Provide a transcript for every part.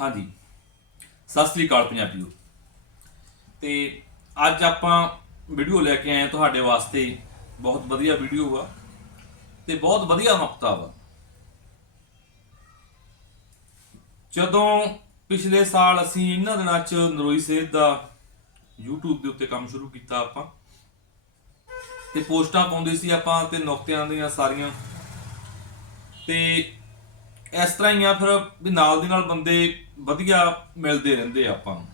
ਹਾਂਜੀ। ਸਤਿ ਸ੍ਰੀ ਅਕਾਲ ਪੰਜਾਬੀਓ। ਤੇ ਅੱਜ ਆਪਾਂ ਵੀਡੀਓ ਲੈ ਕੇ ਆਏ ਤੁਹਾਡੇ ਵਾਸਤੇ। ਬਹੁਤ ਵਧੀਆ ਵੀਡੀਓ ਆ ਤੇ ਬਹੁਤ ਵਧੀਆ ਨੁਕਤਾ ਵਾ। ਜਦੋਂ ਪਿਛਲੇ ਸਾਲ ਅਸੀਂ ਇਹਨਾਂ ਦਿਨਾਂ 'ਚ ਨਰੋਈ ਸਿਹਤ ਦਾ YouTube ਦੇ ਉੱਤੇ ਕੰਮ ਸ਼ੁਰੂ ਕੀਤਾ ਆਪਾਂ, ਤੇ ਪੋਸਟਾਂ ਪਾਉਂਦੇ ਸੀ ਆਪਾਂ ਤੇ ਨੁਕਤਿਆਂ ਦੀਆਂ ਸਾਰੀਆਂ। ਤੇ ਇਸ ਤਰ੍ਹਾਂ ਹੀ ਆ, ਫਿਰ ਵੀ ਨਾਲ ਦੀ ਨਾਲ ਬੰਦੇ ਵਧੀਆ ਮਿਲਦੇ ਰਹਿੰਦੇ ਆ ਆਪਾਂ ਨੂੰ।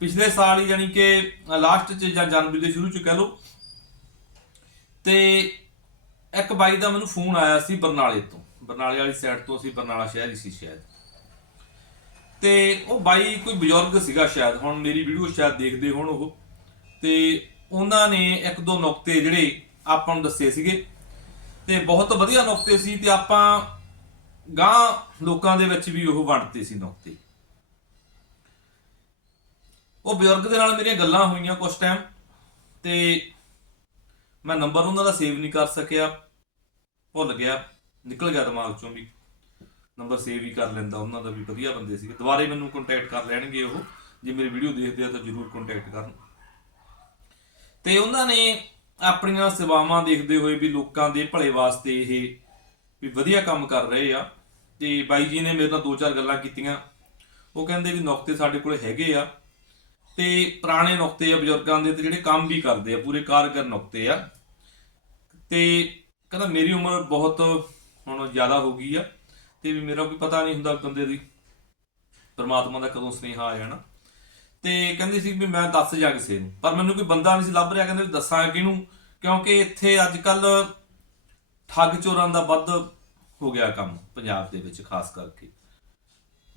ਪਿਛਲੇ ਸਾਲ ਹੀ ਯਾਨੀ ਕਿ ਲਾਸਟ ਚ ਜਾਂ ਜਨਵਰੀ ਦੇ ਸ਼ੁਰੂ ਚ ਕਹਿ ਲਓ, ਤੇ ਇੱਕ ਬਾਈ ਦਾ ਮੈਨੂੰ ਫੋਨ ਆਇਆ ਸੀ ਬਰਨਾਲੇ ਤੋਂ। ਬਰਨਾਲੇ ਵਾਲੀ ਸਾਈਡ ਤੋਂ ਅਸੀਂ ਬਰਨਾਲਾ ਸ਼ਹਿਰ ਹੀ ਸੀ ਸ਼ਾਇਦ। ਤੇ ਉਹ ਬਾਈ ਕੋਈ ਬਜ਼ੁਰਗ ਸੀਗਾ ਸ਼ਾਇਦ, ਹੁਣ ਮੇਰੀ ਵੀਡੀਓ ਸ਼ਾਇਦ ਦੇਖਦੇ ਹੋਣ ਉਹ। ਤੇ ਉਹਨਾਂ ਨੇ ਇੱਕ ਦੋ ਨੁਕਤੇ ਜਿਹੜੇ ਆਪਾਂ ਨੂੰ ਦੱਸੇ ਸੀਗੇ। ਤੇ ਬਹੁਤ ਵਧੀਆ ਨੁਕਤੇ ਸੀ ਤੇ ਆਪਾਂ ਗਾਂ ਲੋਕਾਂ ਦੇ ਵਿੱਚ ਵੀ ਉਹ ਵੰਡਦੇ ਸੀ ਨੁਕਤੇ। ਉਹ ਬਜ਼ੁਰਗ ਦੇ ਨਾਲ ਮੇਰੀਆਂ ਗੱਲਾਂ ਹੋਈਆਂ ਕੁਝ ਟਾਈਮ ਤੇ ਮੈਂ ਨੰਬਰ ਉਹਨਾਂ ਦਾ ਸੇਵ ਨਹੀਂ ਕਰ ਸਕਿਆ। ਭੁੱਲ ਗਿਆ, ਨਿਕਲ ਗਿਆ ਦਿਮਾਗ ਚੋਂ ਵੀ। ਨੰਬਰ ਸੇਵ ਹੀ ਕਰ ਲੈਂਦਾ, ਉਹਨਾਂ ਦਾ ਵੀ ਵਧੀਆ ਬੰਦੇ ਸੀਗੇ। ਦੁਬਾਰੇ ਮੈਨੂੰ ਕੰਟੈਕਟ ਕਰ ਲੈਣਗੇ ਉਹ। ਜੇ ਮੇਰੀ ਵੀਡੀਓ ਦੇਖਦੇ ਆ ਤਾਂ ਜਰੂਰ ਕੰਟੈਕਟ ਕਰਨ। ਤੇ ਉਹਨਾਂ ਨੇ ਆਪਣੀਆਂ ਸੇਵਾਵਾਂ ਦੇਖਦੇ ਹੋਏ ਵੀ ਲੋਕਾਂ ਦੇ ਭਲੇ ਵਾਸਤੇ ਇਹ ਵੀ ਵਧੀਆ ਕੰਮ ਕਰ ਰਹੇ ਆ। ਤੇ ਬਾਈ ਜੀ ਨੇ ਮੇਰੇ ਨਾਲ ਦੋ ਚਾਰ ਗੱਲਾਂ ਕੀਤੀਆਂ। ਉਹ ਕਹਿੰਦੇ ਵੀ ਨੁਕਤੇ ਸਾਡੇ ਕੋਲ ਹੈਗੇ ਆ ਤੇ ਪੁਰਾਣੇ ਨੁਕਤੇ ਆ ਬਜ਼ੁਰਗਾਂ ਦੇ ਤੇ ਜਿਹੜੇ ਕੰਮ ਵੀ ਕਰਦੇ ਆ, ਪੂਰੇ ਕਾਰਗਰ ਨੁਕਤੇ ਆ। ਤੇ ਕਹਿੰਦਾ ਮੇਰੀ ਉਮਰ ਬਹੁਤ ਹੁਣ ਜ਼ਿਆਦਾ ਹੋ ਗਈ ਆ ਤੇ ਵੀ ਮੇਰਾ ਕੋਈ ਪਤਾ ਨਹੀਂ ਹੁੰਦਾ ਬੰਦੇ ਦੀ, ਪਰਮਾਤਮਾ ਦਾ ਕਦੋਂ ਸੁਨੇਹਾ ਆ ਜਾਣਾ ਤੇ ਕਹਿੰਦੇ ਸੀ ਵੀ ਮੈਂ ਦੱਸ ਜਾ ਕਿਸੇ ਨੂੰ, ਪਰ ਮੈਨੂੰ ਕੋਈ ਬੰਦਾ ਨਹੀਂ ਸੀ ਲੱਭ ਰਿਹਾ, ਕਹਿੰਦੇ ਦੱਸਾਂ ਕਿਹਨੂੰ, ਕਿਉਂਕਿ ਇੱਥੇ ਅੱਜ ਕੱਲ ਠੱਗ ਚੋਰਾਂ ਦਾ ਵੱਧ ਹੋ ਗਿਆ ਕੰਮ ਪੰਜਾਬ ਦੇ ਵਿੱਚ, ਖਾਸ ਕਰਕੇ।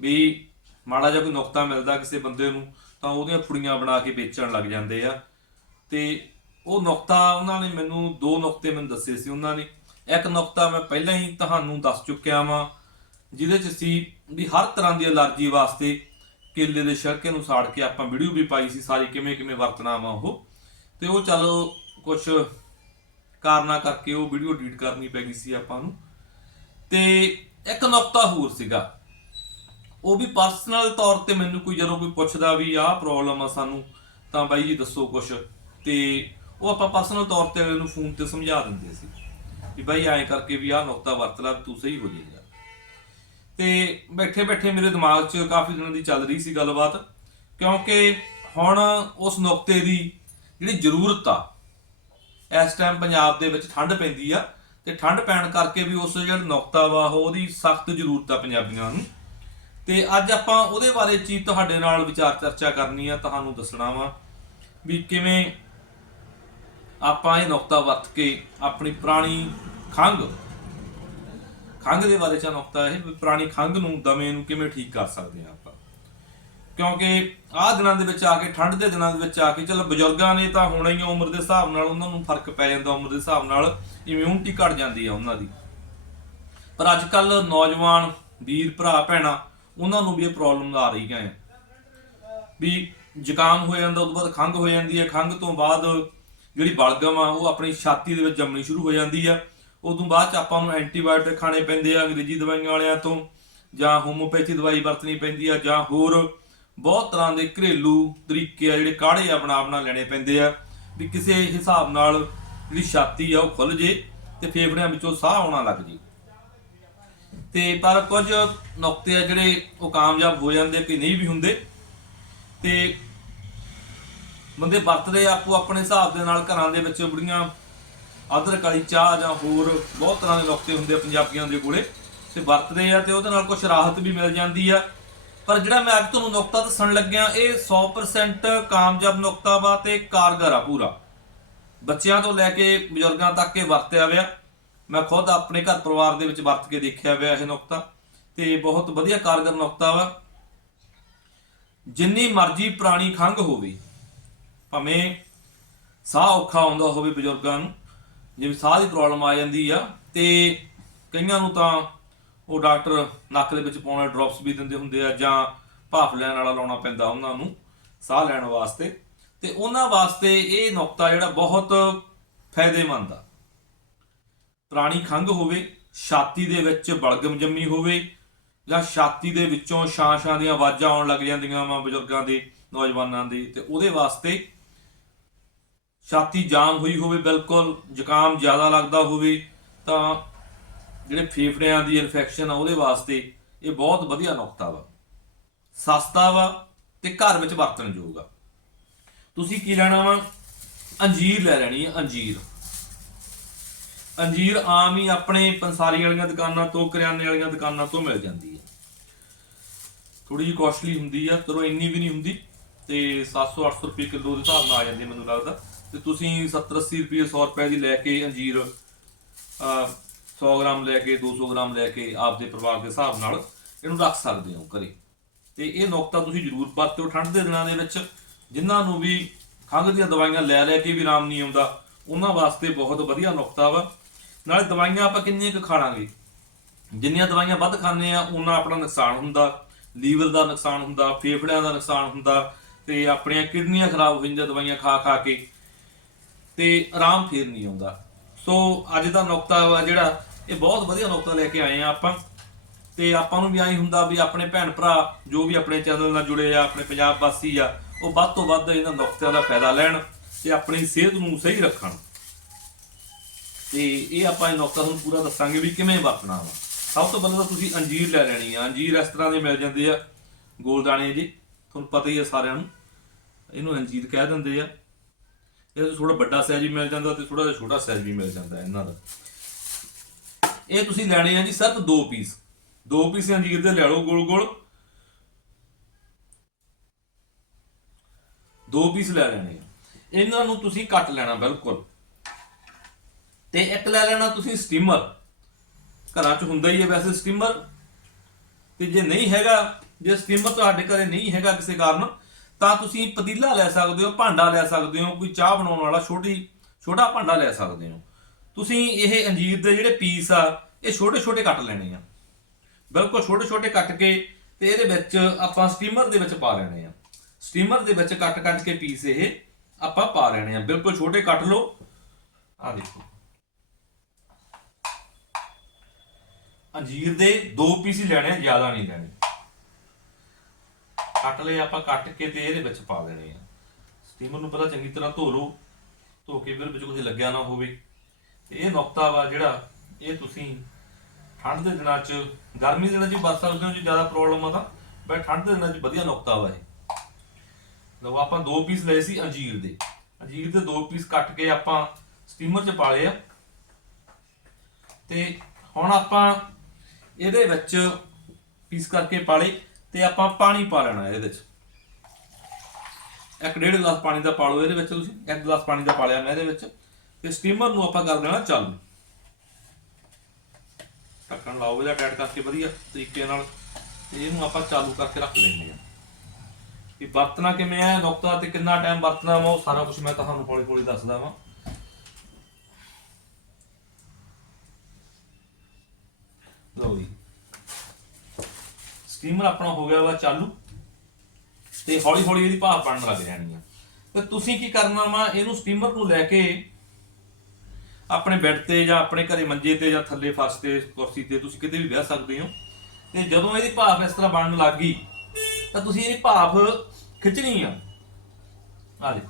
ਵੀ ਮਾੜਾ ਜਿਹਾ ਕੋਈ ਨੁਕਤਾ ਮਿਲਦਾ ਕਿਸੇ ਬੰਦੇ ਨੂੰ, ਤਾਂ ਉਹਦੀਆਂ ਫੁੜੀਆਂ ਬਣਾ ਕੇ ਵੇਚਣ ਲੱਗ ਜਾਂਦੇ ਆ। ਤੇ ਉਹ ਨੁਕਤਾ, ਉਹਨਾਂ ਨੇ ਮੈਨੂੰ ਦੋ ਨੁਕਤੇ ਮੈਨੂੰ ਦੱਸੇ ਸੀ। ਉਹਨਾਂ ਨੇ ਇੱਕ ਨੁਕਤਾ ਮੈਂ ਪਹਿਲਾਂ ਹੀ ਤੁਹਾਨੂੰ ਦੱਸ ਚੁੱਕਿਆ ਵਾਂ, ਜਿਹਦੇ ਚ ਸੀ ਵੀ ਹਰ ਤਰ੍ਹਾਂ ਦੀ ਅਲਰਜੀ ਵਾਸਤੇ ਕੇਲੇ ਦੇ ਛਿਲਕੇ ਨੂੰ ਸਾੜ ਕੇ ਆਪਾਂ ਵੀਡੀਓ ਵੀ ਪਾਈ ਸੀ, ਸਾਰੀ ਕਿਵੇਂ ਕਿਵੇਂ ਵਰਤਣਾ ਵਾ ਉਹ। ਤੇ ਉਹ ਚਲੋ ਕੁਝ ਕਾਰਨਾ ਕਰਕੇ ਉਹ ਵੀਡੀਓ ਡਿਲੀਟ ਕਰਨੀ ਪੈ ਗਈ ਸੀ ਆਪਾਂ ਨੂੰ। ਤੇ ਇੱਕ ਨੁਕਤਾ ਹੋਰ ਸੀਗਾ। ਉਹ ਵੀ ਪਰਸਨਲ ਤੌਰ ਤੇ ਮੈਨੂੰ ਕੋਈ ਜਦੋਂ ਕੋਈ ਪੁੱਛਦਾ ਵੀ ਆਹ ਪ੍ਰੋਬਲਮ ਆ ਸਾਨੂੰ, ਤਾਂ ਬਾਈ ਜੀ ਦੱਸੋ ਕੁਛ। ਤੇ ਉਹ ਆਪਾਂ ਪਰਸਨਲ ਤੌਰ ਤੇ ਅਗਲੇ ਫੋਨ ਤੇ ਸਮਝਾ ਦਿੰਦੇ ਸੀ ਵੀ ਬਾਈ ਐਂ ਕਰਕੇ ਵੀ ਆਹ ਨੁਕਤਾ ਵਰਤ ਲੈ, ਤੂੰ ਸਹੀ ਹੋ ਜਾਏਗਾ। ਤੇ ਬੈਠੇ ਬੈਠੇ ਮੇਰੇ ਦਿਮਾਗ 'ਚ ਕਾਫੀ ਦਿਨਾਂ ਦੀ ਚੱਲ ਰਹੀ ਸੀ ਗੱਲਬਾਤ, ਕਿਉਂਕਿ ਹੁਣ ਉਸ ਨੁਕਤੇ ਦੀ ਜਿਹੜੀ ਜ਼ਰੂਰਤ ਆ, ਇਸ ਟਾਈਮ ਪੰਜਾਬ ਦੇ ਵਿੱਚ ਠੰਡ ਪੈਂਦੀ ਆ ਤੇ ਠੰਡ ਪੈਣ ਕਰਕੇ ਵੀ ਉਸ ਜਿਹੜਾ ਨੁਕਤਾ ਵਾ ਉਹ ਉਹਦੀ ਸਖਤ ਜ਼ਰੂਰਤ ਆ ਪੰਜਾਬੀਆਂ ਨੂੰ। ਤੇ ਅੱਜ ਆਪਾਂ ਉਹਦੇ ਬਾਰੇ ਚੀਜ਼ ਤੁਹਾਡੇ ਨਾਲ ਵਿਚਾਰ ਚਰਚਾ ਕਰਨੀ ਆ, ਤੁਹਾਨੂੰ ਦੱਸਣਾ ਵਾ ਵੀ ਕਿਵੇਂ ਆਪਾਂ ਇਹ ਨੁਕਤਾ ਵਰਤ ਕੇ ਆਪਣੀ ਪੁਰਾਣੀ ਖੰਘ ਖੰਘ ਦੇ ਬਾਰੇ ਚ ਨੁਕਤਾ ਇਹ ਵੀ ਪੁਰਾਣੀ ਖੰਘ ਨੂੰ, ਦਮੇ ਨੂੰ ਕਿਵੇਂ ਠੀਕ ਕਰ ਸਕਦੇ ਆ। ਕਿਉਂਕਿ ਆਹ ਦਿਨਾਂ ਦੇ ਵਿੱਚ ਆ ਕੇ, ਠੰਡ ਦੇ ਦਿਨਾਂ ਦੇ ਵਿੱਚ ਆ ਕੇ, ਚਲ ਬਜ਼ੁਰਗਾਂ ਨੇ ਤਾਂ ਹੋਣਾ ਹੀ ਉਮਰ ਦੇ ਹਿਸਾਬ ਨਾਲ ਉਹਨਾਂ ਨੂੰ ਫ਼ਰਕ ਪੈ ਜਾਂਦਾ, ਉਮਰ ਦੇ ਹਿਸਾਬ ਨਾਲ ਇਮਿਊਨਿਟੀ ਘਟ ਜਾਂਦੀ ਆ ਉਹਨਾਂ ਦੀ। ਪਰ ਅੱਜ ਕੱਲ ਨੌਜਵਾਨ, ਵੀਰ ਭਰਾ, ਭੈਣਾ, ਉਹਨਾਂ ਨੂੰ ਵੀ ਇਹ ਪ੍ਰੋਬਲਮ ਆ ਰਹੀਆਂ ਆ ਵੀ ਜ਼ੁਕਾਮ ਹੋ ਜਾਂਦਾ ਉਦੋਂ ਬਾਅਦ ਖੰਘ ਹੋ ਜਾਂਦੀ ਹੈ। ਖੰਘ ਤੋਂ ਬਾਅਦ ਜਿਹੜੀ ਬਲਗਮ ਆ, ਉਹ ਆਪਣੀ ਛਾਤੀ ਦੇ ਵਿੱਚ ਜੰਮਣੀ ਸ਼ੁਰੂ ਹੋ ਜਾਂਦੀ ਆ। ਉਦੋਂ ਬਾਅਦ ਚ ਆਪਾਂ ਨੂੰ ਐਂਟੀਬਾਇਓਟਿਕ ਖਾਣੇ ਪੈਂਦੇ ਆ, ਅੰਗਰੇਜ਼ੀ ਦਵਾਈਆਂ ਵਾਲਿਆਂ ਤੋਂ, ਜਾਂ ਹੋਮੋਪੈਥੀ ਦਵਾਈ ਵਰਤਣੀ ਪੈਂਦੀ ਆ, ਜਾਂ ਹੋਰ ਬਹੁਤ ਤਰ੍ਹਾਂ ਦੇ ਘਰੇਲੂ ਤਰੀਕੇ ਆ ਜਿਹੜੇ ਕਾੜੇ ਆ ਆਪਣਾ ਆਪਣਾ ਲੈਣੇ ਪੈਂਦੇ ਆ ਵੀ ਕਿਸੇ ਹਿਸਾਬ ਨਾਲ ਜਿਹੜੀ ਛਾਤੀ ਆ ਉਹ ਖੁੱਲ ਜੇ ਤੇ ਫੇਫੜਿਆਂ ਵਿੱਚੋਂ ਸਾਹ ਆਉਣਾ ਲੱਗ ਜੇ। ਤੇ ਪਰ ਕੁਝ ਨੁਕਤੇ ਆ ਜਿਹੜੇ ਉਹ ਕਾਮਯਾਬ ਹੋ ਜਾਂਦੇ ਕਿ ਨਹੀਂ ਵੀ ਹੁੰਦੇ। ਤੇ ਬੰਦੇ ਵਰਤਦੇ ਆਪੋ ਆਪਣੇ ਹਿਸਾਬ ਦੇ ਨਾਲ ਘਰਾਂ ਦੇ ਵਿੱਚ ਬੁੜੀਆਂ ਅਦਰਕ ਵਾਲੀ ਚਾਹ ਜਾਂ ਹੋਰ ਬਹੁਤ ਤਰ੍ਹਾਂ ਦੇ ਨੁਕਤੇ ਹੁੰਦੇ ਆ ਪੰਜਾਬੀਆਂ ਦੇ ਕੋਲੇ। ਤੇ ਵਰਤਦੇ ਆ ਤੇ ਉਹਦੇ ਨਾਲ ਕੁਝ ਰਾਹਤ ਵੀ ਮਿਲ ਜਾਂਦੀ ਆ। ਪਰ ਜਿਹੜਾ ਮੈਂ ਅੱਜ ਤੁਹਾਨੂੰ ਨੁਕਤਾ ਦੱਸਣ ਲੱਗਿਆ, ਇਹ 100% ਕਾਮਯਾਬ ਨੁਕਤਾ ਵਾ ਤੇ ਕਾਰਗਰ ਆ ਪੂਰਾ। ਬੱਚਿਆਂ ਤੋਂ ਲੈ ਕੇ ਬਜ਼ੁਰਗਾਂ ਤੱਕ ਇਹ ਵਰਤਿਆ ਹੋਇਆ। ਮੈਂ ਖੁਦ ਆਪਣੇ ਘਰ ਪਰਿਵਾਰ ਦੇ ਵਿੱਚ ਵਰਤ ਕੇ ਦੇਖਿਆ ਹੋਇਆ ਇਹ ਨੁਕਤਾ ਤੇ ਬਹੁਤ ਵਧੀਆ ਕਾਰਗਰ ਨੁਕਤਾ ਵਾ। ਜਿੰਨੀ ਮਰਜ਼ੀ ਪੁਰਾਣੀ ਖੰਘ ਹੋਵੇ, ਭਾਵੇਂ ਸਾਹ ਔਖਾ ਆਉਂਦਾ ਹੋਵੇ ਬਜ਼ੁਰਗਾਂ ਨੂੰ, ਜਿਵੇਂ ਸਾਹ ਦੀ ਪ੍ਰੋਬਲਮ ਆ ਜਾਂਦੀ ਆ ਤੇ ਕਈਆਂ ਨੂੰ ਤਾਂ ਉਹ ਡਾਕਟਰ ਨੱਕ ਦੇ ਵਿੱਚ ਪਾਉਣਾ ਡ੍ਰੌਪਸ ਵੀ ਦਿੰਦੇ ਹੁੰਦੇ ਆ ਜਾਂ ਭਾਫ ਲੈਣ ਵਾਲਾ ਲਾਉਣਾ ਪੈਂਦਾ ਉਹਨਾਂ ਨੂੰ ਸਾਹ ਲੈਣ ਵਾਸਤੇ। ਤੇ ਉਹਨਾਂ ਵਾਸਤੇ ਇਹ ਨੁਕਤਾ ਜਿਹੜਾ ਬਹੁਤ ਫਾਇਦੇਮੰਦ ਆ। ਪੁਰਾਣੀ ਖੰਘ ਹੋਵੇ, ਛਾਤੀ ਦੇ ਵਿੱਚ ਬਲਗਮ ਜੰਮੀ ਹੋਵੇ ਜਾਂ ਛਾਤੀ ਦੇ ਵਿੱਚੋਂ ਛਾਂ-ਛਾਂ ਦੀਆਂ ਆਵਾਜ਼ਾਂ ਆਉਣ ਲੱਗ ਜਾਂਦੀਆਂ ਵਾ ਬਜ਼ੁਰਗਾਂ ਦੇ, ਨੌਜਵਾਨਾਂ ਦੇ ਤੇ ਉਹਦੇ ਵਾਸਤੇ ਛਾਤੀ ਜਾਮ ਹੋਈ ਹੋਵੇ ਬਿਲਕੁਲ, ਜ਼ੁਕਾਮ ਜ਼ਿਆਦਾ ਲੱਗਦਾ ਹੋਵੇ ਤਾਂ ਜਿਹੜੇ ਫੇਫੜਿਆਂ ਦੀ ਇਨਫੈਕਸ਼ਨ ਆ ਉਹਦੇ ਵਾਸਤੇ ਇਹ ਬਹੁਤ ਵਧੀਆ ਨੁਕਤਾ ਵਾ। ਸਸਤਾ ਵਾ ਤੇ ਘਰ ਵਿੱਚ ਵਰਤਣਯੋਗ ਆ। ਤੁਸੀਂ ਕੀ ਲੈਣਾ ਵਾ? ਅੰਜੀਰ ਲੈ ਲੈਣੀ ਹੈ ਅੰਜੀਰ। ਅੰਜੀਰ ਆਮ ਹੀ ਆਪਣੇ ਪੰਸਾਰੀ ਵਾਲੀਆਂ ਦੁਕਾਨਾਂ ਤੋਂ, ਕਰਿਆਨੇ ਵਾਲੀਆਂ ਦੁਕਾਨਾਂ ਤੋਂ ਮਿਲ ਜਾਂਦੀ ਹੈ ਥੋੜੀ ਜਿਹੀ ਕੋਸਟਲੀ ਹੁੰਦੀ ਆ, ਚਲੋ ਇੰਨੀ ਵੀ ਨਹੀਂ ਹੁੰਦੀ ਤੇ 700 800 ਰੁਪਏ ਕਿਲੋ ਦੇ ਹਿਸਾਬ ਨਾਲ ਆ ਜਾਂਦੀ ਮੈਨੂੰ ਲੱਗਦਾ। ਤੇ ਤੁਸੀਂ 70 80 ਰੁਪਏ 100 ਰੁਪਏ ਦੀ ਲੈ ਕੇ ਅੰਜੀਰ 100 ਗ੍ਰਾਮ ਲੈ ਕੇ 200 ਗ੍ਰਾਮ ਲੈ ਕੇ ਆਪਦੇ ਪਰਿਵਾਰ ਦੇ ਹਿਸਾਬ ਨਾਲ ਇਹਨੂੰ ਰੱਖ ਸਕਦੇ ਹੋ ਘਰੇ। ਤੇ ਇਹ ਨੁਕਤਾ ਤੁਸੀਂ ਜ਼ਰੂਰ ਵਰਤੋ ਠੰਡ ਦੇ ਦਿਨਾਂ ਦੇ ਵਿੱਚ। ਜਿਨ੍ਹਾਂ ਨੂੰ ਵੀ ਖੰਘ ਦੀਆਂ ਦਵਾਈਆਂ ਲੈ ਲੈ ਕੇ ਵੀ ਆਰਾਮ ਨਹੀਂ ਆਉਂਦਾ, ਉਹਨਾਂ ਵਾਸਤੇ ਬਹੁਤ ਵਧੀਆ ਨੁਕਤਾ ਵਾ। ਨਾਲੇ ਦਵਾਈਆਂ ਆਪਾਂ ਕਿੰਨੀਆਂ ਕੁ ਖਾ ਲਾਂਗੇ? ਜਿੰਨੀਆਂ ਦਵਾਈਆਂ ਵੱਧ ਖਾਂਦੇ ਆ ਉਹਨਾਂ ਆਪਣਾ ਨੁਕਸਾਨ ਹੁੰਦਾ। ਲੀਵਰ ਦਾ ਨੁਕਸਾਨ ਹੁੰਦਾ, ਫੇਫੜਿਆਂ ਦਾ ਨੁਕਸਾਨ ਹੁੰਦਾ, ਤੇ ਆਪਣੀਆਂ ਕਿਡਨੀਆਂ ਖਰਾਬ ਹੋ ਜਾਂਦੀਆਂ ਦਵਾਈਆਂ ਖਾ ਖਾ ਕੇ। ਤੇ ਆਰਾਮ ਫੇਰ ਨਹੀਂ ਆਉਂਦਾ। ਸੋ ਅੱਜ ਦਾ ਨੁਕਤਾ ਵਾ ਜਿਹੜਾ ਇਹ ਬਹੁਤ ਵਧੀਆ ਨੁਕਤਾ ਲੈ ਕੇ ਆਏ ਆ ਆਪਾਂ। ਤੇ ਆਪਾਂ ਨੂੰ ਵੀ ਆਈ ਹੁੰਦਾ ਵੀ ਆਪਣੇ ਭੈਣ ਭਰਾ ਜੋ ਵੀ ਆਪਣੇ ਚੈਨਲ ਨਾਲ ਜੁੜੇ ਆ, ਆਪਣੇ ਪੰਜਾਬ ਵਾਸੀ ਆ, ਉਹ ਵੱਧ ਤੋਂ ਵੱਧ ਇਹਨਾਂ ਨੁਕਤਿਆਂ ਦਾ ਫਾਇਦਾ ਲੈਣ ਤੇ ਆਪਣੀ ਸਿਹਤ ਨੂੰ ਸਹੀ ਰੱਖਣ। ਤੇ ਇਹ ਆਪਾਂ ਇਹ ਨੁਕਤਾ ਤੁਹਾਨੂੰ ਪੂਰਾ ਦੱਸਾਂਗੇ ਵੀ ਕਿਵੇਂ ਵਰਤਣਾ ਵਾ। ਸਭ ਤੋਂ ਪਹਿਲਾਂ ਤਾਂ ਤੁਸੀਂ ਅੰਜੀਰ ਲੈ ਲੈਣੀ ਆ। ਅੰਜੀਰ ਇਸ ਤਰ੍ਹਾਂ ਦੇ ਮਿਲ ਜਾਂਦੇ ਆ। ਗੋਲ ਦਾਣੇ ਜੀ, ਤੁਹਾਨੂੰ ਪਤਾ ਹੀ ਆ ਸਾਰਿਆਂ ਨੂੰ। ਇਹਨੂੰ ਅੰਜੀਰ ਕਹਿ ਦਿੰਦੇ ਆ। ਇਹ ਤੋਂ ਥੋੜਾ ਵੱਡਾ ਸਾਈਜ਼ ਵੀ ਮਿਲ ਜਾਂਦਾ ਤੇ ਥੋੜਾ ਜਿਹਾ ਛੋਟਾ ਸਾਈਜ਼ ਵੀ ਮਿਲ ਜਾਂਦਾ ਇਹਨਾਂ ਦਾ। ਇਹ ਤੁਸੀਂ ਲੈਣੇ ਆ ਜੀ ਸਿਰਫ 2 ਪੀਸ। 2 ਪੀਸ ਅੰਜੀਰ ਦੇ ਲੈ ਲਓ ਗੋਲ ਗੋਲ। 2 ਪੀਸ ਲੈ ਲੈਣੇ ਆ। ਇਹਨਾਂ ਨੂੰ ਤੁਸੀਂ ਕੱਟ ਲੈਣਾ ਬਿਲਕੁਲ। ਤੇ ਇੱਕ ਲੈ ਲੈਣਾ ਤੁਸੀਂ ਸਟੀਮਰ। ਘਰਾਂ 'ਚ ਹੁੰਦਾ ਹੀ ਹੈ ਵੈਸੇ ਸਟੀਮਰ। ਤੇ ਜੇ ਨਹੀਂ ਹੈਗਾ, ਜੇ ਸਟੀਮਰ ਤੁਹਾਡੇ ਘਰੇ ਨਹੀਂ ਹੈਗਾ ਕਿਸੇ ਕਾਰਨ, ਤਾਂ ਤੁਸੀਂ ਪਤੀਲਾ ਲੈ ਸਕਦੇ ਹੋ, ਭਾਂਡਾ ਲੈ ਸਕਦੇ ਹੋ, ਕੋਈ ਚਾਹ ਬਣਾਉਣ ਵਾਲਾ ਛੋਟੀ, ਛੋਟਾ ਭਾਂਡਾ ਲੈ ਸਕਦੇ ਹੋ। ਤੁਸੀਂ ਇਹ ਅੰਜੀਰ ਦੇ ਜਿਹੜੇ ਪੀਸ ਆ, ਇਹ ਛੋਟੇ ਛੋਟੇ ਕੱਟ ਲੈਣੇ ਆ। ਬਿਲਕੁਲ ਛੋਟੇ ਛੋਟੇ ਕੱਟ ਕੇ ਤੇ ਇਹਦੇ ਵਿੱਚ ਆਪਾਂ ਸਟੀਮਰ ਦੇ ਵਿੱਚ ਪਾ ਲੈਣੇ ਆ। ਸਟੀਮਰ ਦੇ ਵਿੱਚ ਕੱਟ ਕੱਟ ਕੇ ਪੀਸ ਇਹ ਆਪਾਂ ਪਾ ਲੈਣੇ ਆ। ਬਿਲਕੁਲ ਛੋਟੇ ਕੱਟ ਲਓ। ਆ ਦੇਖੋ। ਅੰਜੀਰ ਦੇ ਦੋ ਪੀਸ ਹੀ ਲੈਣੇ ਆ, ਜ਼ਿਆਦਾ ਨਹੀਂ ਲੈਣੇ। ਕੱਟ ਲਏ ਆਪਾਂ, ਕੱਟ ਕੇ ਤੇ ਇਹਦੇ ਵਿੱਚ ਪਾ ਦੇਣੇ ਆ। ਸਟੀਮਰ ਨੂੰ ਪਤਾ ਚੰਗੀ ਤਰ੍ਹਾਂ ਧੋ ਲਓ। ਧੋ ਕੇ ਫਿਰ ਵਿੱਚ ਕੁਝ ਲੱਗਿਆ ਨਾ ਹੋਵੇ। ਇਹ ਨੁਕਤਾ ਵਾ ਜਿਹੜਾ ਇਹ ਤੁਸੀਂ ਠੰਡ ਦੇ ਦਿਨਾਂ 'ਚ, ਗਰਮੀ ਦੇ ਦਿਨਾਂ 'ਚ ਵੀ ਵਰਤ ਸਕਦੇ ਹੋ ਜੇ ਜ਼ਿਆਦਾ ਪ੍ਰੋਬਲਮ ਆ ਤਾਂ ਬਟ ਠੰਡ ਦੇ ਦਿਨਾਂ 'ਚ ਵਧੀਆ ਨੁਕਤਾ ਵਾ ਇਹ। ਲਓ, ਆਪਾਂ ਦੋ ਪੀਸ ਲਏ ਸੀ ਅੰਜੀਰ ਦੇ। ਅੰਜੀਰ ਦੇ ਦੋ ਪੀਸ ਕੱਟ ਕੇ ਆਪਾਂ ਸਟੀਮਰ 'ਚ ਪਾ ਲਏ ਆ। ਤੇ ਹੁਣ ਆਪਾਂ ਇਹਦੇ ਵਿੱਚ ਪੀਸ ਕਰਕੇ ਪਾ ਲਏ ਤੇ ਆਪਾਂ ਪਾਣੀ ਪਾ ਲੈਣਾ ਇਹਦੇ ਵਿੱਚ। ਇੱਕ ਡੇਢ ਗਲਾਸ ਪਾਣੀ ਦਾ ਪਾ ਲਓ ਇਹਦੇ ਵਿੱਚ ਤੁਸੀਂ। ਇੱਕ ਗਲਾਸ ਪਾਣੀ ਦਾ ਪਾ ਲਿਆ ਮੈਂ ਇਹਦੇ ਵਿੱਚ। ਤੇ ਸਟੀਮਰ ਨੂੰ ਆਪਾਂ ਕਰ ਦੇਣਾ ਚਾਲੂ। ਢੱਕਣ ਲਾਓ ਇਹਦਾ ਟਾਈਟ ਕਰਕੇ ਵਧੀਆ ਤਰੀਕੇ ਨਾਲ। ਇਹਨੂੰ ਆਪਾਂ ਚਾਲੂ ਕਰਕੇ ਰੱਖ ਲੈਂਦੇ ਆ ਕਿ ਵਰਤਣਾ ਕਿਵੇਂ ਹੈ ਨੁਕਤਾ ਤੇ ਕਿੰਨਾ ਟਾਈਮ ਵਰਤਣਾ ਵਾ, ਉਹ ਸਾਰਾ ਕੁਝ ਮੈਂ ਤੁਹਾਨੂੰ ਹੌਲੀ ਹੌਲੀ ਦੱਸਦਾ ਵਾਂ। ਲਓ ਜੀ। ਸਟੀਮਰ ਆਪਣਾ ਹੋ ਗਿਆ ਵਾ ਚਾਲੂ। ਤੇ ਹੌਲੀ ਹੌਲੀ ਇਹਦੀ ਭਾਪ ਬਣਨ ਲੱਗ ਜਾਣੀ ਆ। ਤੇ ਤੁਸੀਂ ਕੀ ਕਰਨਾ ਵਾ, ਇਹਨੂੰ ਸਟੀਮਰ ਨੂੰ ਲੈ ਕੇ ਆਪਣੇ ਬੈੱਡ ਤੇ ਜਾਂ ਆਪਣੇ ਘਰੇ ਮੰਜੇ ਤੇ ਜਾਂ ਥੱਲੇ ਫਰਸ਼ ਤੇ, ਕੁਰਸੀ ਤੇ ਤੁਸੀਂ ਕਿਤੇ ਵੀ ਬਹਿ ਸਕਦੇ ਹੋ। ਤੇ ਜਦੋਂ ਇਹਦੀ ਭਾਪ ਇਸ ਤਰ੍ਹਾਂ ਬਣਨ ਲੱਗ ਗਈ, ਤਾਂ ਤੁਸੀਂ ਇਹਦੀ ਭਾਫ ਖਿੱਚਣੀ ਆ। ਆ ਦੇਖੋ।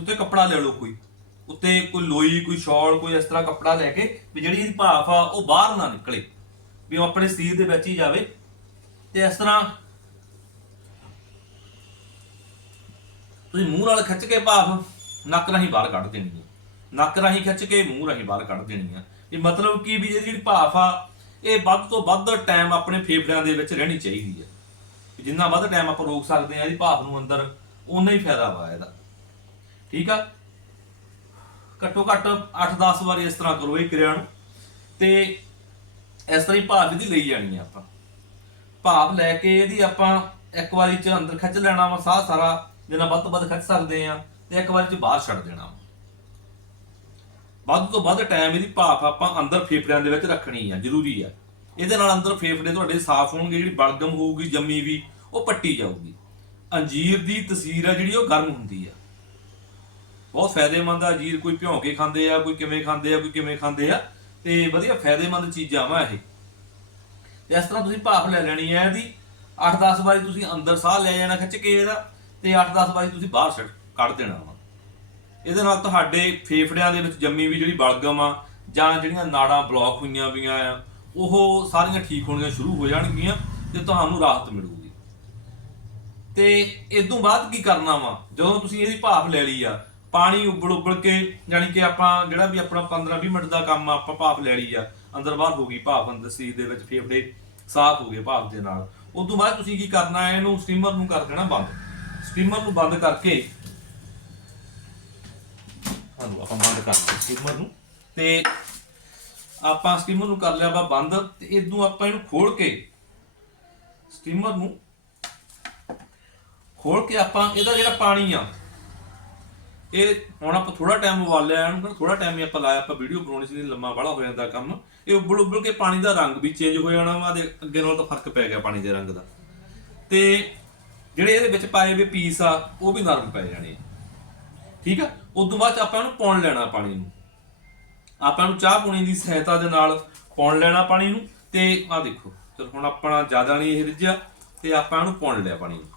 ਉੱਤੇ ਕੱਪੜਾ ਲੈ ਲਓ ਕੋਈ। ਉੱਤੇ ਕੋਈ ਲੋਈ, ਕੋਈ ਸ਼ਾਲ, ਕੋਈ ਇਸ ਤਰ੍ਹਾਂ ਕੱਪੜਾ ਲੈ ਕੇ ਵੀ ਜਿਹੜੀ ਇਹਦੀ ਭਾਫ ਆ, ਉਹ ਬਾਹਰ ਨਾ ਨਿਕਲੇ। ਵੀ ਉਹ ਆਪਣੇ ਸਰੀਰ ਦੇ ਵਿੱਚ ਹੀ ਜਾਵੇ। ਤੇ ਇਸ ਤਰ੍ਹਾਂ ਤੁਸੀਂ ਮੂੰਹ ਨਾਲ ਖਿੱਚ ਕੇ ਭਾਫ਼ ਨੱਕ ਰਾਹੀਂ ਬਾਹਰ ਕੱਢ ਦੇਣੀ ਆ। ਨੱਕ ਰਾਹੀਂ ਖਿੱਚ ਕੇ ਮੂੰਹ ਰਾਹੀਂ ਬਾਹਰ ਕੱਢ ਦੇਣੀ ਆ। ਇਹ ਮਤਲਬ ਕੀ ਵੀ ਇਹ ਜਿਹੜੀ ਭਾਫ ਆ, ਇਹ ਵੱਧ ਤੋਂ ਵੱਧ ਟਾਈਮ ਆਪਣੇ ਫੇਫੜਿਆਂ ਦੇ ਵਿੱਚ ਰਹਿਣੀ ਚਾਹੀਦੀ ਹੈ ਜਿੰਨਾ ਵੱਧ ਟਾਈਮ ਆਪਾਂ ਰੋਕ ਸਕਦੇ ਆ, ਇਹਦੀ ਭਾਫ ਨੂੰ ਅੰਦਰ ਉਨਾ ਹੀ ਫਾਇਦਾ ਵਾ ਇਹਦਾ। ਠੀਕ ਆ? ਘੱਟੋ ਘੱਟ 8-10 ਵਾਰੀ ਇਸ ਤਰ੍ਹਾਂ ਕਰੋ ਇਹ ਕਿਰਿਆ ਨੂੰ। ਤੇ ਇਸ ਤਰ੍ਹਾਂ ਹੀ ਭਾਫ ਇਹਦੀ ਲਈ ਜਾਣੀ ਆ ਆਪਾਂ। ਭਾਫ ਲੈ ਕੇ ਇਹਦੀ ਆਪਾਂ ਇੱਕ ਵਾਰੀ ਚ ਅੰਦਰ ਖਿੱਚ ਲੈਣਾ ਵਾ, ਸਾਹ ਸਾਰਾ, ਜਿੰਨਾ ਵੱਧ ਤੋਂ ਵੱਧ ਖਿੱਚ ਸਕਦੇ ਆ। ਤੇ ਇੱਕ ਵਾਰੀ ਚ ਬਾਹਰ ਛੱਡ ਦੇਣਾ ਵਾ। ਵੱਧ ਤੋਂ ਵੱਧ ਟਾਈਮ ਇਹਦੀ ਭਾਫ ਆਪਾਂ ਅੰਦਰ ਫੇਫੜਿਆਂ ਦੇ ਵਿੱਚ ਰੱਖਣੀ ਆ, ਜ਼ਰੂਰੀ ਆ। ਇਹਦੇ ਨਾਲ ਅੰਦਰ ਫੇਫੜੇ ਤੁਹਾਡੇ ਸਾਫ਼ ਹੋਣਗੇ, ਜਿਹੜੀ ਬਲਗਮ ਹੋਊਗੀ, ਜੰਮੀ ਵੀ, ਉਹ ਪੱਟੀ ਜਾਊਗੀ। ਅੰਜੀਰ ਦੀ ਤਸੀਰ ਆ ਜਿਹੜੀ ਉਹ ਗਰਮ ਹੁੰਦੀ ਆ। ਬਹੁਤ ਫਾਇਦੇਮੰਦ ਆ, ਅੰਜੀਰ ਕੋਈ ਭਿਉਂ ਕੇ ਖਾਂਦੇ ਆ, ਕੋਈ ਕਿਵੇਂ ਖਾਂਦੇ ਆ, ਕੋਈ ਕਿਵੇਂ ਖਾਂਦੇ ਆ, ਤੇ ਵਧੀਆ ਫਾਇਦੇਮੰਦ ਚੀਜ਼ਾਂ ਵਾ ਇਹ। ਤੇ ਇਸ ਤਰ੍ਹਾਂ ਤੁਸੀਂ ਭਾਫ ਲੈ ਲੈਣੀ ਹੈ ਇਹਦੀ। 8-10 ਵਾਰੀ ਤੁਸੀਂ ਅੰਦਰ ਸਾਹ ਲੈ ਜਾਣਾ ਖਿੱਚ ਕੇ ਇਹਦਾ, ਤੇ 8-10 ਵਾਰੀ ਤੁਸੀਂ ਬਾਹਰ ਛੱਡ ਕੱਢ ਦੇਣਾ ਵਾ। ਇਹਦੇ ਨਾਲ ਤੁਹਾਡੇ ਫੇਫੜਿਆਂ ਦੇ ਵਿੱਚ ਜੰਮੀ ਵੀ ਜਿਹੜੀ ਬਲਗਮ ਆ, ਜਾਂ ਜਿਹੜੀਆਂ ਨਾੜਾਂ ਬਲੌਕ ਹੋਈਆਂ ਵੀਆਂ ਆ, ਉਹ ਸਾਰੀਆਂ ਠੀਕ ਹੋਣੀਆਂ ਸ਼ੁਰੂ ਹੋ ਜਾਣਗੀਆਂ ਤੇ ਤੁਹਾਨੂੰ ਰਾਹਤ ਮਿਲੂਗੀ। ਤੇ ਇਸ ਤੋਂ ਬਾਅਦ ਕੀ ਕਰਨਾ ਵਾ? ਜਦੋਂ ਤੁਸੀਂ ਇਹਦੀ ਭਾਫ ਲੈ ਲਈ ਆ, ਪਾਣੀ ਉਬਲ ਉਬਲ ਕੇ, ਯਾਨੀ ਕਿ ਆਪਾਂ ਜਿਹੜਾ ਵੀ ਆਪਣਾ 15-20 ਮਿੰਟ ਦਾ ਕੰਮ ਆ, ਆਪਾਂ ਭਾਫ ਲੈ ਲਈ ਆ, ਅੰਦਰ ਬਾਹਰ ਹੋ ਗਈ ਭਾਫ, ਅੰਦਰ ਸਰੀਰ ਦੇ ਵਿੱਚ ਫੇਫੜੇ ਸਾਫ਼ ਹੋ ਗਏ ਭਾਫ ਦੇ ਨਾਲ। ਉਸ ਤੋਂ ਬਾਅਦ ਤੁਸੀਂ ਕੀ ਕਰਨਾ ਹੈ ਇਹਨੂੰ ਸਟੀਮਰ ਨੂੰ ਕਰ ਦੇਣਾ ਬੰਦ। ਸਟੀਮਰ ਨੂੰ ਬੰਦ ਕਰਕੇ ਤੁਹਾਨੂੰ ਆਪਾਂ ਬੰਦ ਕਰ ਦਿੱਤੇ ਸਟੀਮਰ ਨੂੰ। ਤੇ ਆਪਾਂ ਸਟੀਮਰ ਨੂੰ ਕਰ ਲਿਆ ਵਾ ਬੰਦ ਤੇ ਇਦੋਂ ਆਪਾਂ ਇਹਨੂੰ ਖੋਲ ਕੇ ਸਟੀਮਰ ਨੂੰ ਖੋਲ ਕੇ ਆਪਾਂ ਇਹਦਾ ਜਿਹੜਾ ਪਾਣੀ ਆ, ਇਹ ਹੁਣ ਆਪਾਂ ਥੋੜਾ ਟਾਈਮ ਉਬਾਲਿਆ ਇਹਨੂੰ ਥੋੜਾ ਟਾਈਮ ਹੀ ਆਪਾਂ ਲਾਇਆ, ਆਪਾਂ ਵੀਡੀਓ ਬਣਾਉਣੀ ਸੀ, ਲੰਮਾ ਵਾਲਾ ਹੋ ਜਾਂਦਾ ਕੰਮ। ਇਹ ਉਬਲ ਉਬਲ ਕੇ ਪਾਣੀ ਦਾ ਰੰਗ ਵੀ ਚੇਂਜ ਹੋ ਜਾਣਾ ਵਾ ਦੇ ਅੱਗੇ ਨਾਲ ਤਾਂ ਫ਼ਰਕ ਪੈ ਗਿਆ ਪਾਣੀ ਦੇ ਰੰਗ ਦਾ। ਤੇ ਜਿਹੜੇ ਇਹਦੇ ਵਿੱਚ ਪਾਏ ਹੋਏ ਪੀਸ ਆ, ਉਹ ਵੀ ਨਰਮ ਪੈ ਜਾਣੇ ਠੀਕ ਆ? ਉਸ ਤੋਂ ਬਾਅਦ 'ਚ ਆਪਾਂ ਇਹਨੂੰ ਪਾਉਣ ਲੈਣਾ ਪਾਣੀ ਨੂੰ। ਆਪਾਂ ਨੂੰ ਚਾਹ ਪੂਣੀ ਦੀ ਸਹਾਇਤਾ ਦੇ ਨਾਲ ਪਾਉਣ ਲੈਣਾ ਪਾਣੀ ਨੂੰ ਤੇ ਆਹ ਦੇਖੋ, ਚਲ ਹੁਣ ਆਪਣਾ ਜ਼ਿਆਦਾ ਨਹੀਂ ਇਹ ਰਿੱਝਿਆ, ਤੇ ਆਪਾਂ ਇਹਨੂੰ ਪਾਉਣ ਲਿਆ ਪਾਣੀ ਨੂੰ।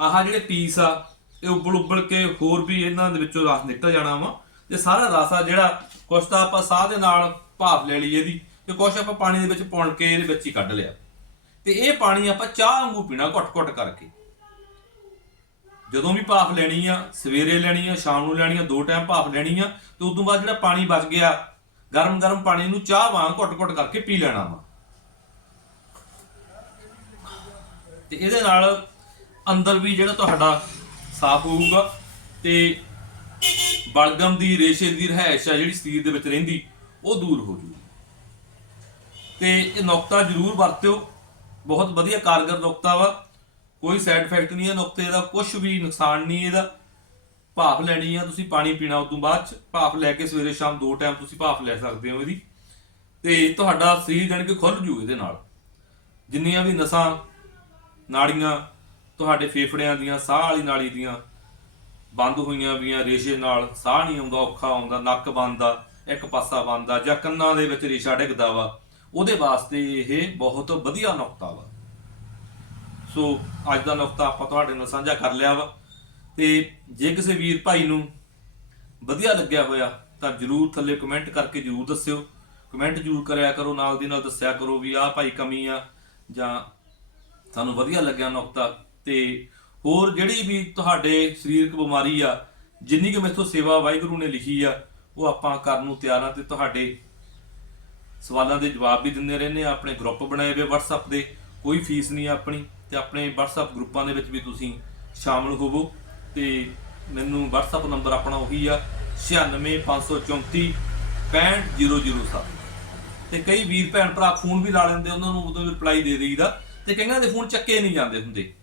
ਆਹ ਜਿਹੜੇ ਪੀਸ ਆ, ਇਹ ਉਬਲ ਉਬਲ ਕੇ ਹੋਰ ਵੀ ਇਹਨਾਂ ਦੇ ਵਿੱਚੋਂ ਰਸ ਨਿਕਲ ਜਾਣਾ ਵਾ। ਤੇ ਸਾਰਾ ਰਸ ਆ ਜਿਹੜਾ, ਕੁਛ ਤਾਂ ਆਪਾਂ ਸਾਹ ਦੇ ਨਾਲ ਭਾਫ ਲੈ ਲਈ ਇਹਦੀ, ਤੇ ਕੁਛ ਆਪਾਂ ਪਾਣੀ ਦੇ ਵਿੱਚ ਪਾਉਣ ਕੇ ਇਹਦੇ ਵਿੱਚ ਹੀ ਕੱਢ ਲਿਆ। ਤੇ ਇਹ ਪਾਣੀ ਆਪਾਂ ਚਾਹ ਵਾਂਗੂ ਪੀਣਾ ਘੁੱਟ-ਘੁੱਟ ਕਰਕੇ। ਜਦੋਂ ਵੀ ਭਾਫ ਲੈਣੀ ਆ, ਸਵੇਰੇ ਲੈਣੀ ਆ, ਸ਼ਾਮ ਨੂੰ ਲੈਣੀ ਆ, ਦੋ ਟਾਈਮ ਭਾਫ ਲੈਣੀ ਆ, ਤੇ ਉਸ ਤੋਂ ਬਾਅਦ ਜਿਹੜਾ ਪਾਣੀ ਬਚ ਗਿਆ ਗਰਮ ਗਰਮ ਪਾਣੀ ਨੂੰ ਚਾਹ ਵਾਂਗ ਘੁੱਟ-ਘੁੱਟ ਕਰਕੇ ਪੀ ਲੈਣਾ ਵਾ। ਤੇ ਇਹਦੇ ਨਾਲ ਅੰਦਰ ਵੀ ਜਿਹੜਾ ਤੁਹਾਡਾ ਸਾਫ਼ ਹੋਊਗਾ ਤੇ ਬਲਗਮ ਦੀ, ਰੇਸ਼ੇ ਦੀ ਰਹਿائش ਆ ਜਿਹੜੀ ਸਰੀਰ ਦੇ ਵਿੱਚ ਰਹਿੰਦੀ, ਉਹ ਦੂਰ ਹੋ ਜੂਗੀ। ਤੇ ਇਹ ਨੁਕਤਾ ਜ਼ਰੂਰ ਵਰਤਿਓ, ਬਹੁਤ ਵਧੀਆ ਕਾਰਗਰ ਨੁਕਤਾ ਵਾ। ਕੋਈ ਸਾਈਡ ਇਫੈਕਟ ਨਹੀਂ ਹੈ, ਨੁਕਤੇ ਦਾ ਕੁਝ ਵੀ ਨੁਕਸਾਨ ਨਹੀਂ ਇਹਦਾ। ਭਾਫ ਲੈਣੀ ਆ, ਤੁਸੀਂ ਪਾਣੀ ਪੀਣਾ ਉਸ ਤੋਂ ਬਾਅਦ ਚ, ਭਾਫ ਲੈ ਕੇ ਸਵੇਰੇ ਸ਼ਾਮ ਦੋ ਟਾਈਮ ਤੁਸੀਂ ਭਾਫ ਲੈ ਸਕਦੇ ਹੋ ਇਹਦੀ। ਤੇ ਤੁਹਾਡਾ ਸਰੀਰ ਜਾਣੀ ਕਿ ਖੁੱਲ ਜੂ ਇਹਦੇ ਨਾਲ। ਜਿੰਨੀਆਂ ਵੀ ਨਸਾਂ, ਨਾੜੀਆਂ, ਤੁਹਾਡੇ ਫੇਫੜਿਆਂ ਦੀਆਂ, ਸਾਹ ਵਾਲੀ ਨਾਲੀ ਦੀਆਂ ਬੰਦ ਹੋਈਆਂ ਵੀਆਂ, ਰੇਸ਼ੇ ਨਾਲ ਸਾਹ ਨਹੀਂ ਆਉਂਦਾ, ਔਖਾ ਆਉਂਦਾ, ਨੱਕ ਬੰਦ ਇੱਕ ਪਾਸਾ ਬੰਦ ਜਾਂ ਕੰਨਾਂ ਦੇ ਵਿੱਚ ਰੇਸ਼ਾ ਡਿੱਗਦਾ ਵਾ, ਉਹਦੇ ਵਾਸਤੇ ਇਹ ਬਹੁਤ ਵਧੀਆ ਨੁਕਤਾ ਵਾ। ਸੋ ਅੱਜ ਦਾ ਨੁਕਤਾ ਆਪਾਂ ਤੁਹਾਡੇ ਨਾਲ ਸਾਂਝਾ ਕਰ ਲਿਆ ਵਾ। ਤੇ ਜੇ ਕਿਸੇ ਵੀਰ ਭਾਈ ਨੂੰ ਵਧੀਆ ਲੱਗਿਆ ਹੋਇਆ, ਤਾਂ ਜਰੂਰ ਥੱਲੇ ਕਮੈਂਟ ਕਰਕੇ ਜਰੂਰ ਦੱਸਿਓ। ਕਮੈਂਟ ਜਰੂਰ ਕਰਿਆ ਕਰੋ, ਨਾਲ ਦੀ ਨਾਲ ਦੱਸਿਆ ਕਰੋ ਵੀ ਆਹ ਭਾਈ ਕਮੀ ਆ, ਜਾਂ ਤੁਹਾਨੂੰ ਵਧੀਆ ਲੱਗਿਆ ਨੁਕਤਾ। ਤੇ ਹੋਰ ਜਿਹੜੀ ਵੀ ਤੁਹਾਡੇ ਸਰੀਰਕ ਬਿਮਾਰੀ ਆ, ਜਿੰਨੀ ਕਿ ਮੇਥੋਂ ਸੇਵਾ ਵਾਹਿਗੁਰੂ ਨੇ ਲਿਖੀ ਆ, ਉਹ ਆਪਾਂ ਕਰਨ ਨੂੰ ਤਿਆਰ ਆ ਤੇ ਤੁਹਾਡੇ ਸਵਾਲਾਂ ਦੇ ਜਵਾਬ ਵੀ ਦਿੰਦੇ ਰਹਿੰਦੇ ਆ, ਆਪਣੇ ਗਰੁੱਪ ਬਣਾਏ ਹੋਏ WhatsApp ਦੇ, ਕੋਈ ਫੀਸ ਨਹੀਂ ਆਪਣੀ। ਤੇ ਆਪਣੇ WhatsApp ਗਰੁੱਪਾਂ ਦੇ ਵਿੱਚ ਵੀ ਤੁਸੀਂ ਸ਼ਾਮਲ ਹੋਵੋ ਤੇ ਮੈਨੂੰ WhatsApp ਨੰਬਰ ਆਪਣਾ ਉਹੀ ਆ 96534 65007 ਤੇ ਕਈ ਵੀਰ ਭੈਣ ਭਰਾ ਫੋਨ ਵੀ ਲਾ ਲੈਂਦੇ, ਉਹਨਾਂ ਨੂੰ ਉਦੋਂ ਰਿਪਲਾਈ ਦੇ ਦੇਈਦਾ। ਤੇ ਕਈਆਂ ਦੇ ਫੋਨ ਚੱਕੇ ਨਹੀਂ ਜਾਂਦੇ ਹੁੰਦੇ।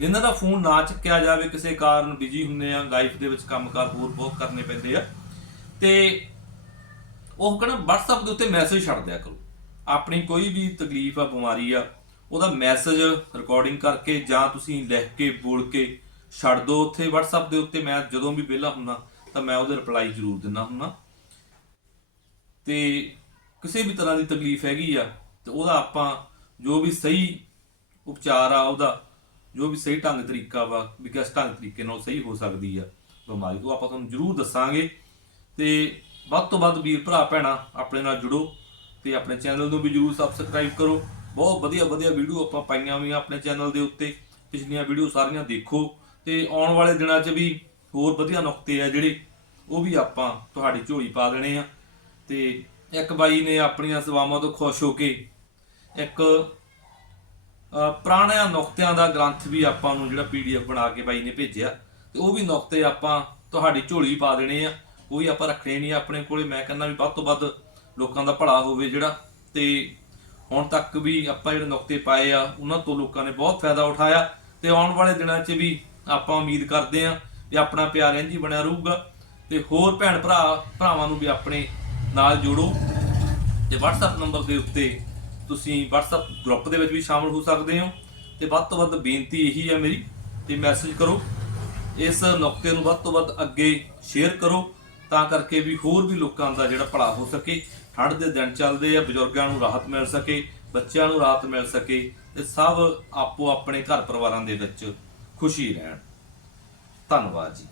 ਜਿਨ੍ਹਾਂ ਦਾ ਫੋਨ ਨਾ ਚੱਕਿਆ ਜਾਵੇ, ਕਿਸੇ ਕਾਰਨ ਬਿਜ਼ੀ ਹੁੰਦੇ ਆ ਲਾਈਫ ਦੇ ਵਿੱਚ ਕੰਮਕਾਰ ਹੋਰ ਬਹੁਤ ਕਰਨੇ ਪੈਂਦੇ ਆ। ਤੇ ਉਹ ਕਹਿੰਦਾ, WhatsApp ਦੇ ਉੱਤੇ ਮੈਸੇਜ ਛੱਡ ਦਿਆ ਕਰੋ। ਆਪਣੀ ਕੋਈ ਵੀ ਤਕਲੀਫ ਆ, ਬਿਮਾਰੀ ਆ ਉਹਦਾ ਮੈਸੇਜ ਰਿਕਾਰਡਿੰਗ ਕਰਕੇ ਜਾਂ ਤੁਸੀਂ ਲਿਖ ਕੇ, ਬੋਲ ਕੇ ਛੱਡ ਦਿਓ ਉੱਥੇ WhatsApp ਦੇ ਉੱਤੇ। ਮੈਂ ਜਦੋਂ ਵੀ ਵਿਹਲਾ ਹੁੰਦਾ ਤਾਂ ਮੈਂ ਉਹਦੇ ਰਿਪਲਾਈ ਜ਼ਰੂਰ ਦਿੰਦਾ ਹੁੰਦਾ। ਤੇ ਕਿਸੇ ਵੀ ਤਰ੍ਹਾਂ ਦੀ ਤਕਲੀਫ ਹੈਗੀ ਆ, ਤੇ ਉਹਦਾ ਆਪਾਂ ਜੋ ਵੀ ਸਹੀ ਉਪਚਾਰ ਆ, ਉਹਦਾ ਜੋ ਵੀ ਸਹੀ ਢੰਗ ਤਰੀਕਾ ਵਾ, ਵੀ ਕਿਸ ਢੰਗ ਤਰੀਕੇ ਨਾਲ ਸਹੀ ਹੋ ਸਕਦੀ ਆ, ਬਿਮਾਰੀ, ਉਹ ਆਪਾਂ ਤੁਹਾਨੂੰ ਜ਼ਰੂਰ ਦੱਸਾਂਗੇ। ਤੇ ਵੱਧ ਤੋਂ ਵੱਧ ਵੀਰ ਭਰਾ, ਭੈਣਾ, ਆਪਣੇ ਨਾਲ ਜੁੜੋ ਤੇ ਆਪਣੇ ਚੈਨਲ ਨੂੰ ਵੀ ਜਰੂਰ ਸਬਸਕ੍ਰਾਈਬ ਕਰੋ। ਬਹੁਤ ਵਧੀਆ ਵਧੀਆ ਵੀਡੀਓ ਆਪਾਂ ਪਾਈਆਂ ਹੋਈਆਂ ਆਪਣੇ ਚੈਨਲ ਦੇ ਉੱਤੇ। ਪਿਛਲੀਆਂ ਵੀਡੀਓ ਸਾਰੀਆਂ ਦੇਖੋ। ਤੇ ਆਉਣ ਵਾਲੇ ਦਿਨਾਂ 'ਚ ਵੀ ਹੋਰ ਵਧੀਆ ਨੁਕਤੇ ਆ ਜਿਹੜੇ, ਉਹ ਵੀ ਆਪਾਂ ਤੁਹਾਡੀ ਝੋਲੀ ਪਾ ਦੇਣੇ ਆ। ਤੇ ਇੱਕ ਬਾਈ ਨੇ ਆਪਣੀਆਂ ਸੇਵਾਵਾਂ ਤੋਂ ਖੁਸ਼ ਹੋ ਕੇ ਇੱਕ ਪੁਰਾਣਿਆਂ ਨੁਕਤਿਆਂ ਦਾ ਗ੍ਰੰਥ ਵੀ ਆਪਾਂ ਨੂੰ ਜਿਹੜਾ ਪੀਡੀਐਫ ਬਣਾ ਕੇ ਬਾਈ ਨੇ ਭੇਜਿਆ। ਤੇ ਉਹ ਵੀ ਨੁਕਤੇ ਆਪਾਂ ਤੁਹਾਡੀ ਝੋਲੀ ਪਾ ਦੇਣੇ ਆ। ਕੋਈ ਆਪਾਂ ਰੱਖਣੇ ਨਹੀਂ ਆਪਣੇ ਕੋਲੇ। ਮੈਂ ਕਹਿੰਦਾ ਵੀ ਵੱਧ ਤੋਂ ਵੱਧ ਲੋਕਾਂ ਦਾ ਭਲਾ ਹੋਵੇ ਜਿਹੜਾ। ਤੇ ਹੁਣ ਤੱਕ ਵੀ ਆਪਾਂ ਜਿਹੜੇ ਨੁਕਤੇ ਪਾਏ ਆ, ਉਹਨਾਂ ਤੋਂ ਲੋਕਾਂ ਨੇ ਬਹੁਤ ਫਾਇਦਾ ਉਠਾਇਆ ਤੇ ਆਉਣ ਵਾਲੇ ਦਿਨਾਂ 'ਚ ਵੀ ਆਪਾਂ ਉਮੀਦ ਕਰਦੇ ਆ ਵੀ ਆਪਣਾ ਪਿਆਰ ਇੰਝ ਹੀ ਬਣਿਆ ਰਹੂਗਾ ਤੇ ਹੋਰ ਭੈਣ ਭਰਾ, ਭਰਾਵਾਂ ਨੂੰ ਵੀ ਆਪਣੇ ਨਾਲ ਜੋੜੋ ਤੇ WhatsApp ਨੰਬਰ ਦੇ ਉੱਤੇ ਤੁਸੀਂ WhatsApp ਗਰੁੱਪ ਦੇ ਵਿੱਚ ਵੀ ਸ਼ਾਮਲ ਹੋ ਸਕਦੇ ਹੋ ਤੇ ਵੱਧ ਤੋਂ ਵੱਧ ਬੇਨਤੀ ਇਹੀ ਹੈ ਮੇਰੀ ਤੇ ਮੈਸੇਜ ਕਰੋ, ਇਸ ਨੁਕਤੇ ਨੂੰ ਵੱਧ ਤੋਂ ਵੱਧ ਅੱਗੇ ਸ਼ੇਅਰ ਕਰੋ ਤਾਂ ਕਰਕੇ ਵੀ ਹੋਰ ਵੀ ਲੋਕਾਂ ਦਾ ਜਿਹੜਾ ਭਲਾ ਹੋ ਸਕੇ। ਠੰਡ ਦੇ ਦਿਨ ਚੱਲਦੇ ਆ, ਬਜ਼ੁਰਗਾਂ ਨੂੰ ਰਾਹਤ ਮਿਲ ਸਕੇ, ਬੱਚਿਆਂ ਨੂੰ ਰਾਹਤ ਮਿਲ ਸਕੇ ਤੇ ਸਭ ਆਪੋ ਆਪਣੇ ਘਰ ਪਰਿਵਾਰਾਂ ਦੇ ਵਿੱਚ ਖੁਸ਼ੀ ਰਹਿਣ। ਧੰਨਵਾਦ ਜੀ।